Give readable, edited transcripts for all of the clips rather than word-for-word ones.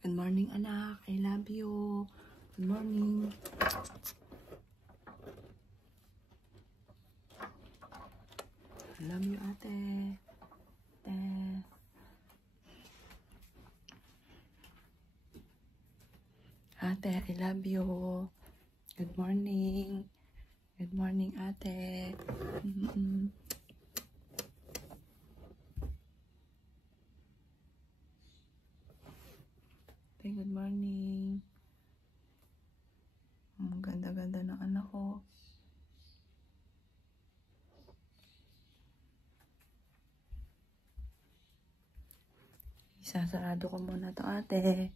Good morning, anak. I love you. Good morning. I love you, ate. Ate, I love you. Good morning. Good morning, ate. Good morning. Ang ganda-ganda ng anak ko. Isasarado ko muna to, ate.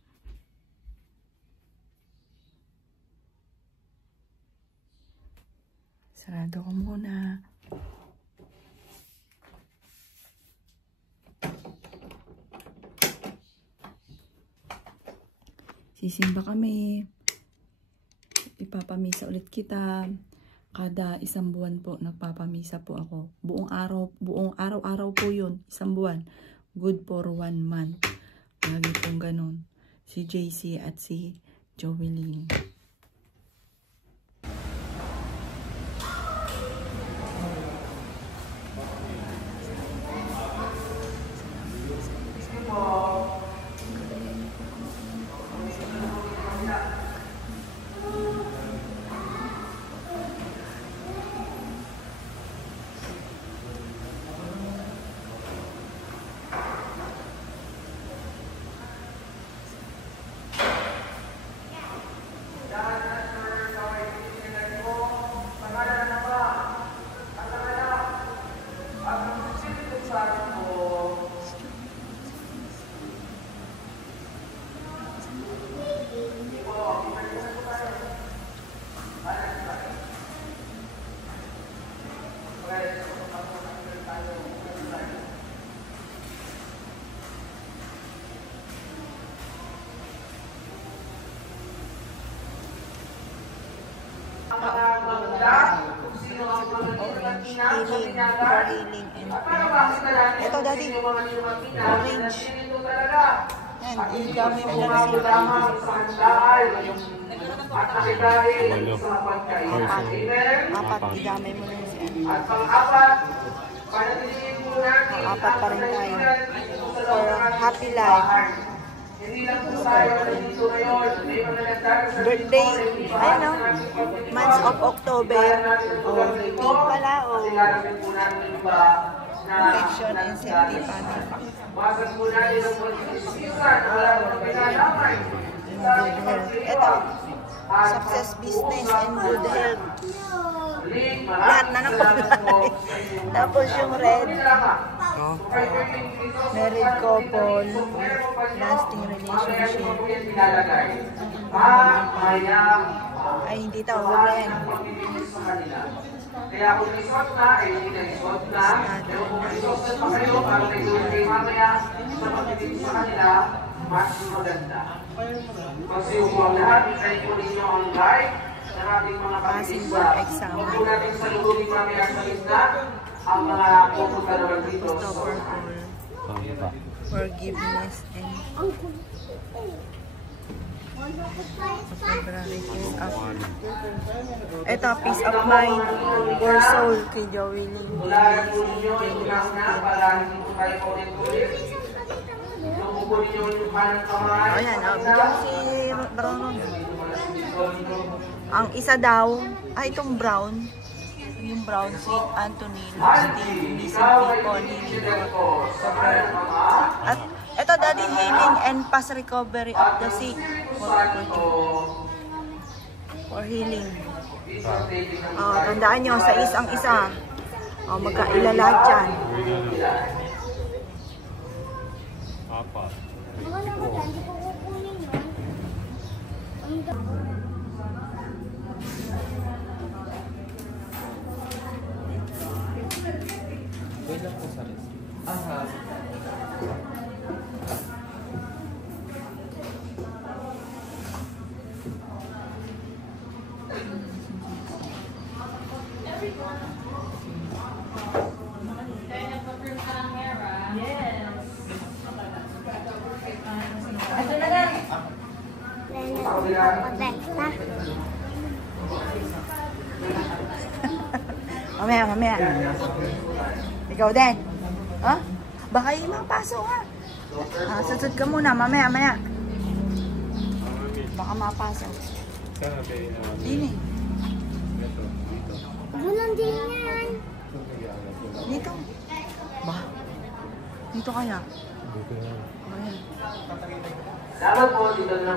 Sarado ko muna. Sisimba kami. Ipapamisa ulit kita. Kada isang buwan po nagpapamisa po ako. Buong araw-araw po yun. Isang buwan. Good for 1 month. Lagi pong ganun. Si JC at si Joeline. Healing and ito, daddy, orange. Yan, idami mo lang apat, idami mo lang siya. Apat pa rin tayo for happy life. Birthday, ayun o, months of October. Pink pala o protection and safety panel. Good health. Ito, success business and good health. Lahat na nakalagay. Tapos yung red, married couple, lasting relationship. Ay, hindi tawag na yan. Kaya kung resort na, ay hindi na resort na. Pero kung resort na pa kayo, para may survey mamaya, sa pagtitin sa kanila, mas maganda. Kasi yung lahat, ay po ninyo ang guide ng ating mga pag-ibisa. Huwag po natin sa lulubing mamaya sa lista, ang mga pupunta naman dito. Forgiveness and ito, peace of mind for soul kay Joeline. Ayan, bigyan si Brown. Ang isa daw, itong brown, yung brown, St. Anthony, Steve, missing people, at ito, daddy, healing and fast recovery of the sick. For healing. Tandaan nyo, sa isang isa. Magkailala dyan. Apat. Wait lang po sa list. Ito na kabila. Mamaya. Ikaw din. Ha? Baka yung mga paso ha. Susud ka muna, mamaya. Baka mapasok. Sana kayo na Dini. ito, dito. Walang din yan. Dito. Ba? Dito kaya? Dito na. Ayan. Dapat po dito na.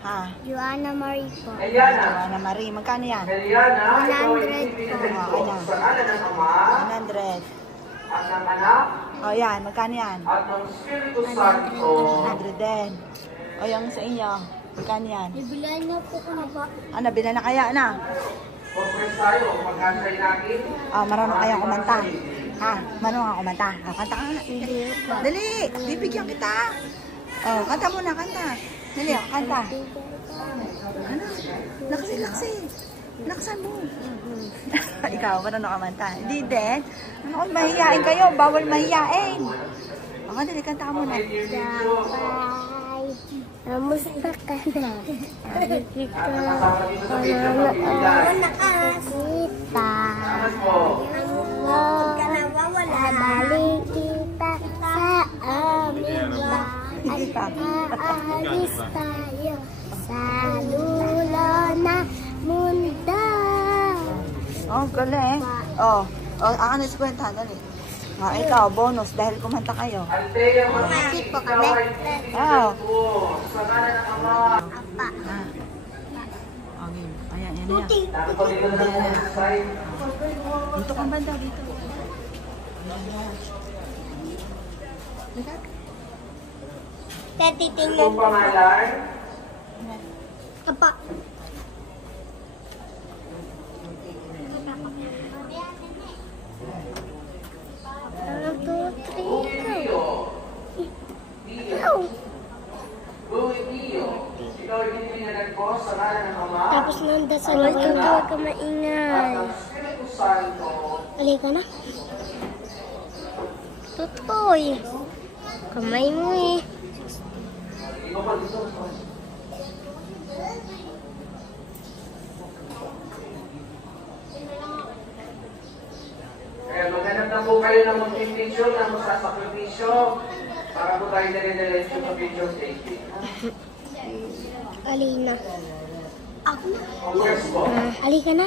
Ha? Joanna Marie po. Eliana. Ana Marie, magkano yan? Eliana, ikaw ay 100 ibinigay po. ko sa ngalan ng Ama 100. at ng Anak O yan, magkano yan? at ng Espiritu Santo. 100 din. O yung sa inyo, magkano yan? Bibilan na po ka na ba? Ah, nabila na kaya na? Conference tayo, mag-antay natin. Ah, marunong kaya kumanta. Ha? Marunong ka kumanta. Ah, kanta ka na. Hindi pa. Dali, bibigyan kita. Oh, kanta muna, kanta. Dali, kanta. Ano? Laksi. Laksan mo. Ikaw, marunong kumanta. Hindi din. Ano kung mahihain kayo? Bawal mahihain. O, dali, kanta ka muna. Sabay. Namusta ka na? Nakikita ka na nakasita. Dadali kita sa aming bahay. Aalis tayo sa dulo na mundo. Oh, galing. Oh, akin is kwenta, dali. Ah, ikaw, bonus dahil kumanta kayo. Anteya mo na, Bakit po kami? Oh. sa ngalan ng Ama. Apa. Ah. Okay. Ayan, yan. Puti. Dapat dito na lang sa side. Dito kang banda, dito. Kaya titingnan Kung pangalan, Apa. One, two, three, go. Go. Louis Dio. Ikaw ay pininagan ko sa ngalan ng Ama Tapos nandasal ko ito, huwag ka at maingay. ng Espiritu Santo. Halika na. Tutoy. Kamay mo eh. Ikaw pa dito. Kaya maghanap na po kayo ng motivation na masasakripisyo para po tayo nare-diretso sa video safety. Alina. Ako na. Congress po. Halika na.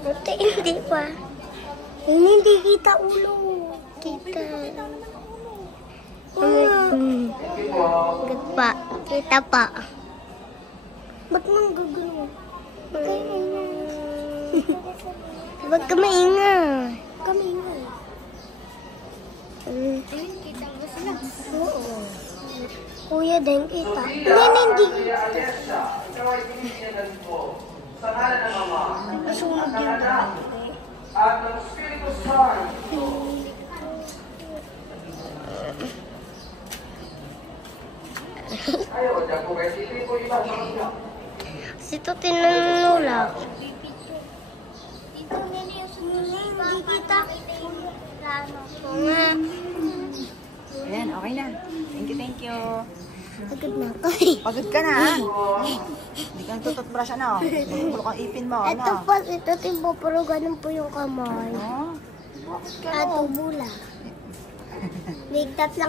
Buti, hindi pa. Hindi kita ulo. Kita. Thank you po. Good pa. Kita pa. Ba't nang gagano? Ba't ka maingay? Ka maingay. Kita mo sila? Oo. Kuya din kita. Hindi. Kuya Alessia, ikaw ay pininagan ko sa ngalan ng Ama Nasunog at ng yung Anak at ng Espiritu Santo. Ayaw, dyan po kayo. Sige po iba sa kanila. Si ito tinanulak. Hindi kita. Oo nga. Ayan, okay na. Thank you. Pagod na ako eh. Pagod ka na, ha? Hindi ka tututbrush, ano? Pulo kang ipin mo, Ito ano? po, ito timbo, pero ganun po yung kamay. Oh, bakit ka, At ubula. Bigtat lang.